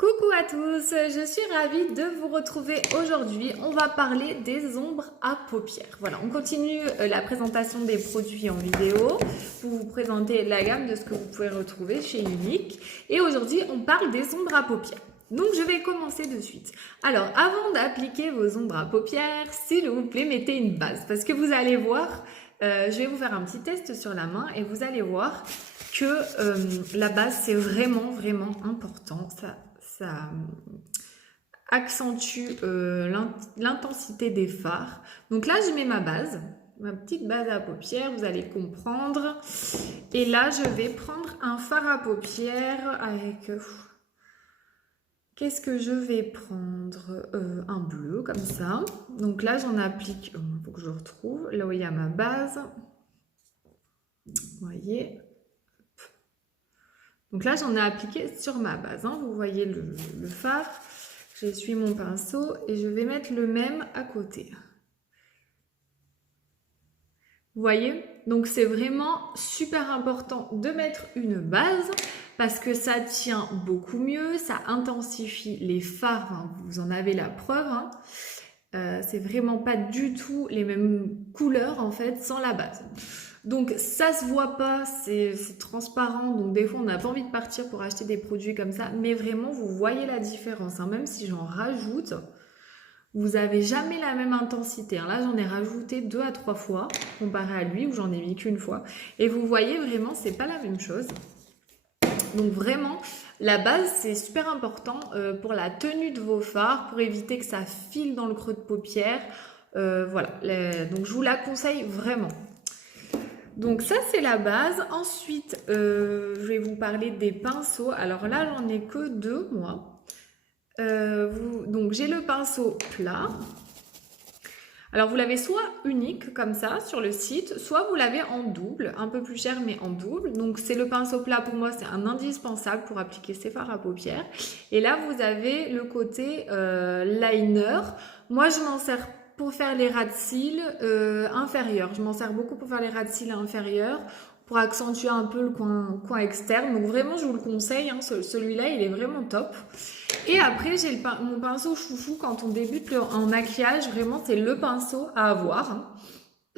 Coucou à tous, je suis ravie de vous retrouver aujourd'hui. On va parler des ombres à paupières. Voilà, on continue la présentation des produits en vidéo pour vous présenter la gamme de ce que vous pouvez retrouver chez Unique. Et aujourd'hui, on parle des ombres à paupières. Donc, je vais commencer de suite. Alors, avant d'appliquer vos ombres à paupières, s'il vous plaît, mettez une base. Parce que vous allez voir, je vais vous faire un petit test sur la main et vous allez voir que la base, c'est vraiment important. Ça accentue l'intensité des fards. Donc là, je mets ma base, ma petite base à paupières, vous allez comprendre. Et là, je vais prendre un fard à paupières avec... Qu'est-ce que je vais prendre? Un bleu, comme ça. Donc là, j'en applique... Il faut que je retrouve là où il y a ma base. Vous voyez? Donc là, j'en ai appliqué sur ma base. Hein. Vous voyez le fard. J'essuie mon pinceau et je vais mettre le même à côté. Vous voyez? Donc c'est vraiment super important de mettre une base parce que ça tient beaucoup mieux, ça intensifie les fards. Hein. Vous en avez la preuve. Hein. C'est vraiment pas du tout les mêmes couleurs en fait sans la base. Donc ça se voit pas, c'est transparent, donc des fois on n'a pas envie de partir pour acheter des produits comme ça, mais vraiment vous voyez la différence, hein. Même si j'en rajoute, vous n'avez jamais la même intensité, hein. Là j'en ai rajouté 2 à 3 fois comparé à lui où j'en ai mis qu'une fois, et vous voyez vraiment c'est pas la même chose. Donc vraiment la base c'est super important pour la tenue de vos fards, pour éviter que ça file dans le creux de paupière, voilà, donc je vous la conseille vraiment. Donc ça c'est la base. Ensuite je vais vous parler des pinceaux. Alors là j'en ai que 2 moi. Donc j'ai le pinceau plat. Alors vous l'avez soit unique comme ça sur le site, soit vous l'avez en double, un peu plus cher mais en double. Donc c'est le pinceau plat, pour moi c'est un indispensable pour appliquer ces fards à paupières. Et là vous avez le côté liner. Moi je m'en sers pour faire les ras de cils inférieurs. Je m'en sers beaucoup pour faire les ras de cils inférieurs, pour accentuer un peu le coin externe. Donc vraiment, je vous le conseille. Hein, celui-là, il est vraiment top. Et après, j'ai mon pinceau chouchou quand on débute en maquillage. Vraiment, c'est le pinceau à avoir.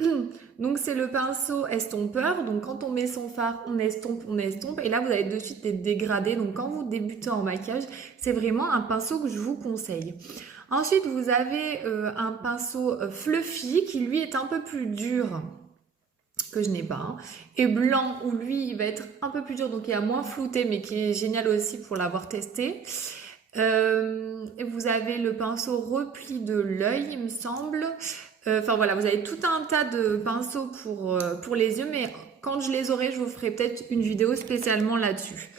Hein. Donc c'est le pinceau estompeur. Donc quand on met son fard, on estompe. Et là, vous avez de suite des dégradés. Donc quand vous débutez en maquillage, c'est vraiment un pinceau que je vous conseille. Ensuite, vous avez un pinceau fluffy qui lui est un peu plus dur, que je n'ai pas, hein, et blanc où lui il va être un peu plus dur, donc il a moins flouté, mais qui est génial aussi pour l'avoir testé. Et vous avez le pinceau repli de l'œil, il me semble. Enfin voilà, vous avez tout un tas de pinceaux pour les yeux, mais quand je les aurai, je vous ferai peut-être une vidéo spécialement là-dessus.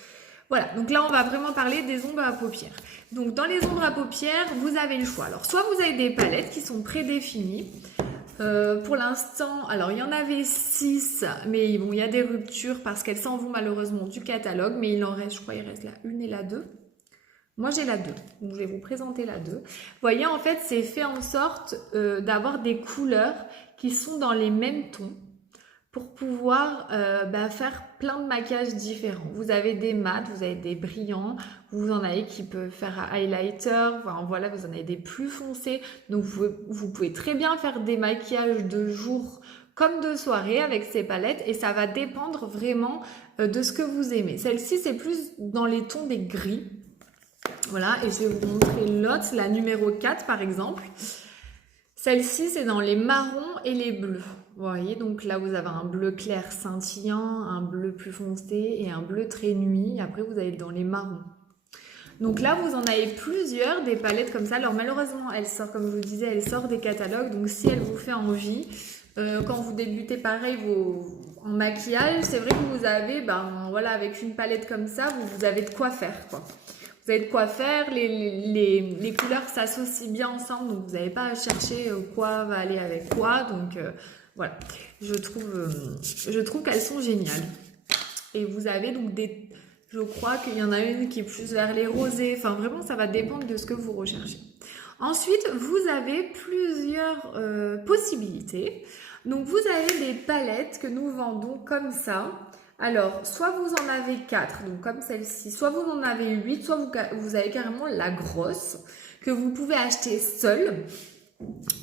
Voilà, donc là on va vraiment parler des ombres à paupières. Donc dans les ombres à paupières, vous avez le choix. Alors soit vous avez des palettes qui sont prédéfinies. Pour l'instant, alors il y en avait 6, mais bon, il y a des ruptures parce qu'elles s'en vont malheureusement du catalogue, mais il en reste, je crois, il reste la 1 et la 2. Moi j'ai la 2, donc je vais vous présenter la 2. Vous voyez, en fait, c'est fait en sorte d'avoir des couleurs qui sont dans les mêmes tons, pour pouvoir faire plein de maquillages différents. Vous avez des mats, vous avez des brillants, vous en avez qui peuvent faire highlighter, enfin, voilà, vous en avez des plus foncés. Donc vous pouvez très bien faire des maquillages de jour comme de soirée avec ces palettes, et ça va dépendre vraiment de ce que vous aimez. Celle-ci, c'est plus dans les tons des gris. Voilà, et je vais vous montrer l'autre, la numéro 4 par exemple. Celle-ci, c'est dans les marrons et les bleus. Vous voyez, donc là, vous avez un bleu clair scintillant, un bleu plus foncé et un bleu très nuit. Après, vous allez dans les marrons. Donc là, vous en avez plusieurs, des palettes comme ça. Alors malheureusement, elle sort, comme je vous disais, elle sort des catalogues. Donc si elle vous fait envie, quand vous débutez pareil en maquillage, c'est vrai que vous avez, voilà, avec une palette comme ça, vous avez de quoi faire, quoi. Vous avez de quoi faire, les couleurs s'associent bien ensemble, donc vous n'avez pas à chercher quoi va aller avec quoi. Donc voilà, je trouve qu'elles sont géniales. Et vous avez donc je crois qu'il y en a une qui est plus vers les rosés. Enfin vraiment, ça va dépendre de ce que vous recherchez. Ensuite, vous avez plusieurs possibilités. Donc vous avez des palettes que nous vendons comme ça. Alors, soit vous en avez 4, donc comme celle-ci, soit vous en avez 8, soit vous avez carrément la grosse que vous pouvez acheter seule.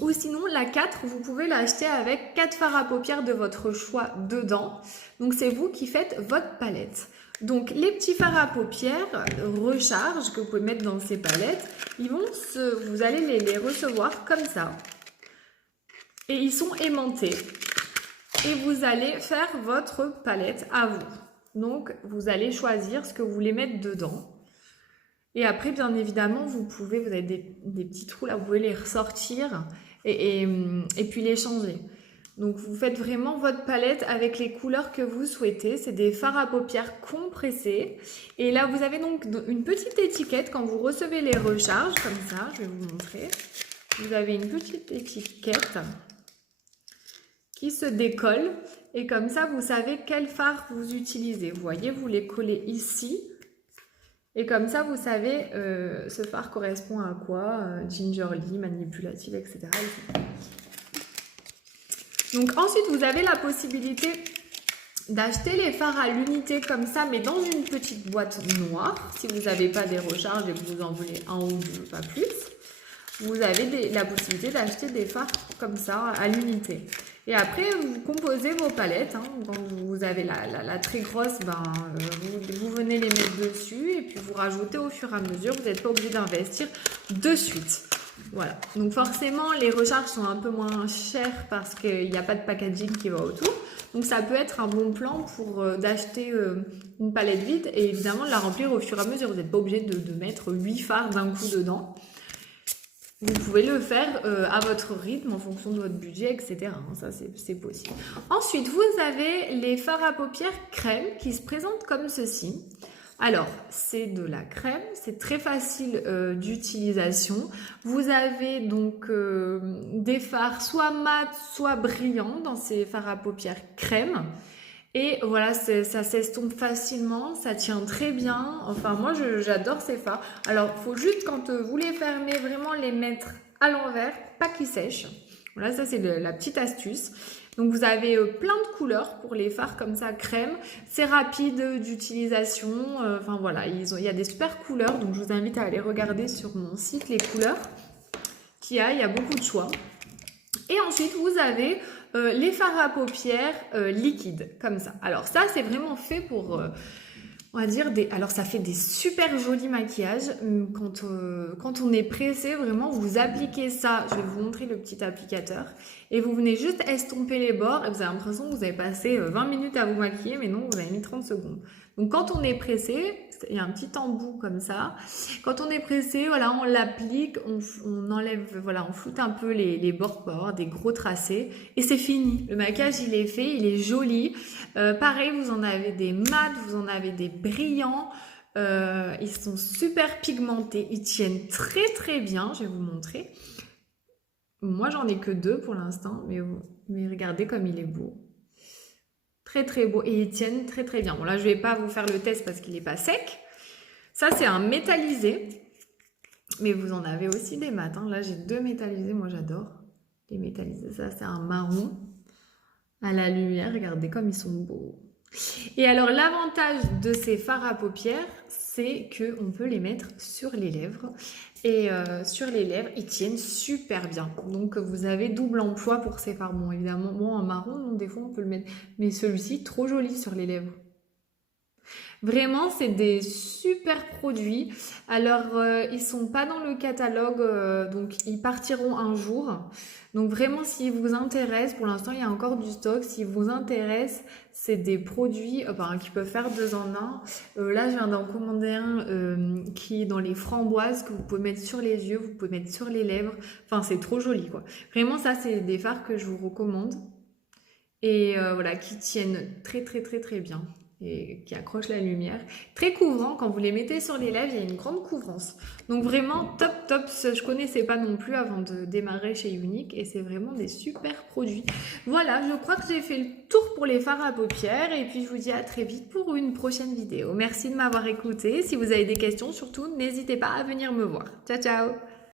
Ou sinon, la 4, vous pouvez l'acheter avec 4 fards à paupières de votre choix dedans. Donc, c'est vous qui faites votre palette. Donc, les petits fards à paupières recharge que vous pouvez mettre dans ces palettes, vous allez les recevoir comme ça. Et ils sont aimantés. Et vous allez faire votre palette à vous. Donc, vous allez choisir ce que vous voulez mettre dedans. Et après, bien évidemment, vous avez des petits trous là, vous pouvez les ressortir et puis les changer. Donc, vous faites vraiment votre palette avec les couleurs que vous souhaitez. C'est des fards à paupières compressés. Et là, vous avez donc une petite étiquette quand vous recevez les recharges, comme ça, je vais vous montrer. Vous avez une petite étiquette qui se décolle et comme ça vous savez quel fard vous utilisez. Vous voyez, vous les collez ici et comme ça vous savez ce fard correspond à quoi, gingerly, manipulative, etc. Donc ensuite vous avez la possibilité d'acheter les fards à l'unité comme ça mais dans une petite boîte noire si vous n'avez pas des recharges et que vous en voulez un ou deux, pas plus. Vous avez la possibilité d'acheter des fards comme ça à l'unité. Et après, vous composez vos palettes. Hein. Quand vous avez la très grosse, vous venez les mettre dessus et puis vous rajoutez au fur et à mesure. Vous n'êtes pas obligé d'investir de suite. Voilà. Donc forcément, les recharges sont un peu moins chères parce qu'il n'y a pas de packaging qui va autour. Donc ça peut être un bon plan pour d'acheter une palette vide et évidemment de la remplir au fur et à mesure. Vous n'êtes pas obligé de mettre 8 fards d'un coup dedans. Vous pouvez le faire à votre rythme en fonction de votre budget, etc. Ça, c'est possible. Ensuite, vous avez les fards à paupières crème qui se présentent comme ceci. Alors, c'est de la crème, c'est très facile d'utilisation. Vous avez donc des fards soit mat, soit brillants dans ces fards à paupières crème. Et voilà, ça s'estompe facilement, ça tient très bien. Enfin, moi, j'adore ces fards. Alors, il faut juste, quand vous les fermez, vraiment les mettre à l'envers, pas qu'ils sèchent. Voilà, ça, c'est la petite astuce. Donc, vous avez plein de couleurs pour les fards comme ça, crème. C'est rapide d'utilisation. Enfin, voilà, il y a des super couleurs. Donc, je vous invite à aller regarder sur mon site les couleurs qu'il y a. Il y a beaucoup de choix. Et ensuite, vous avez les fards à paupières liquides, comme ça. Alors ça, c'est vraiment fait pour, on va dire, alors ça fait des super jolis maquillages. Quand on est pressé, vraiment, vous appliquez ça. Je vais vous montrer le petit applicateur. Et vous venez juste estomper les bords et vous avez l'impression que vous avez passé 20 minutes à vous maquiller, mais non, vous avez mis 30 secondes. Donc quand on est pressé, il y a un petit embout comme ça. Quand on est pressé, voilà, on l'applique, on enlève, voilà, on floute un peu les bords, des gros tracés et c'est fini. Le maquillage, il est fait, il est joli. Pareil, vous en avez des mats, vous en avez des brillants. Ils sont super pigmentés, ils tiennent très très bien. Je vais vous montrer. Moi, j'en ai que 2 pour l'instant, mais regardez comme il est beau. Très très beau et ils tiennent très très bien. Bon là je vais pas vous faire le test parce qu'il n'est pas sec. Ça c'est un métallisé. Mais vous en avez aussi des mat. Hein. Là j'ai 2 métallisés, moi j'adore. Les métallisés, ça c'est un marron à la lumière. Regardez comme ils sont beaux. Et alors l'avantage de ces fards à paupières, c'est qu'on peut les mettre sur les lèvres. Et sur les lèvres, ils tiennent super bien. Donc vous avez double emploi pour ces fards. Bon évidemment, bon en marron, donc des fois on peut le mettre. Mais celui-ci, trop joli sur les lèvres. Vraiment, c'est des super produits. Alors, ils sont pas dans le catalogue, donc ils partiront un jour. Donc vraiment, s'ils vous intéressent, pour l'instant, il y a encore du stock. S'ils vous intéressent, c'est des produits qui peuvent faire 2 en 1. Là, je viens d'en commander un qui est dans les framboises que vous pouvez mettre sur les yeux, vous pouvez mettre sur les lèvres. Enfin, c'est trop joli, quoi. Vraiment, ça, c'est des fards que je vous recommande. Et voilà, qui tiennent très, très, très, très bien. Et qui accroche la lumière. Très couvrant, quand vous les mettez sur les lèvres, il y a une grande couvrance. Donc vraiment top top, je connaissais pas non plus avant de démarrer chez Younique et c'est vraiment des super produits. Voilà, je crois que j'ai fait le tour pour les fards à paupières et puis je vous dis à très vite pour une prochaine vidéo. Merci de m'avoir écouté. Si vous avez des questions, surtout n'hésitez pas à venir me voir. Ciao ciao.